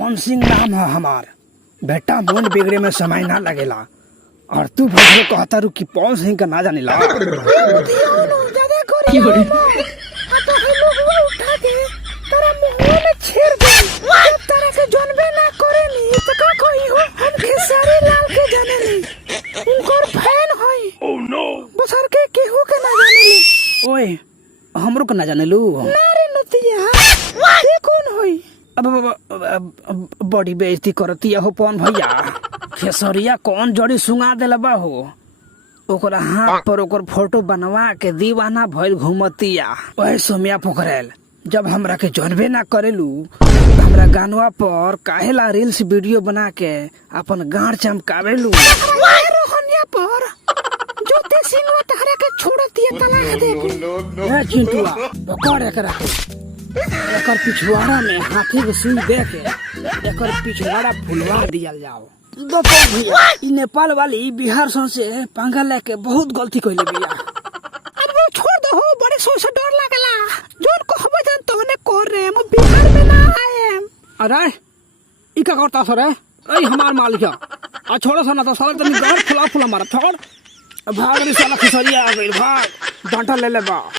पवन सिंह नाम है हमार बेटा। मूड बिगड़े में समय ना लगेला और तू भोजो कहता रू कि पवन सिंह का ना जाने ला। ओए हमरो के ना जाने लू। अब बड़ी बेइज्जती करती हो पवन भैया। खेसरिया कौन जड़ी सुंगा देला बा हो। ओकरा हाथ पर ओकर फोटो बनवा के दीवाना भइल घूमतिया। ओए सोमिया पोखरेल, जब हमरा के जानबे ना करेलू हमरा गानवा पर काहेला रील्स वीडियो बना के अपन गांड चमकावेलू। रोहनिया पर जोते सिंहवा तहरा के छोड़तिया तना देखू। ए चिंटुआ पकड़ एकरा। एकर पिछवाड़ा में हाथी के सुई दे के एकर पिछवाड़ा फुलवा दियल जाओ। भैया ई नेपाल वाली बिहार से पंगा लेके बहुत गलती कइले बिया। अब वो छोड़ दो हो, बड़े सोच से डर लागला। जोन को हबे जन तोने कर रे हम बिहार में ना आए। अरे ई का करता सर रे? ए हमार मालिक आ छोड़ो सा ना तो साला तनी गांड फुला फुला मारा। छोड़ भाग रे साला खिसरिया आ गइल। भाग डांटा ले ले बा।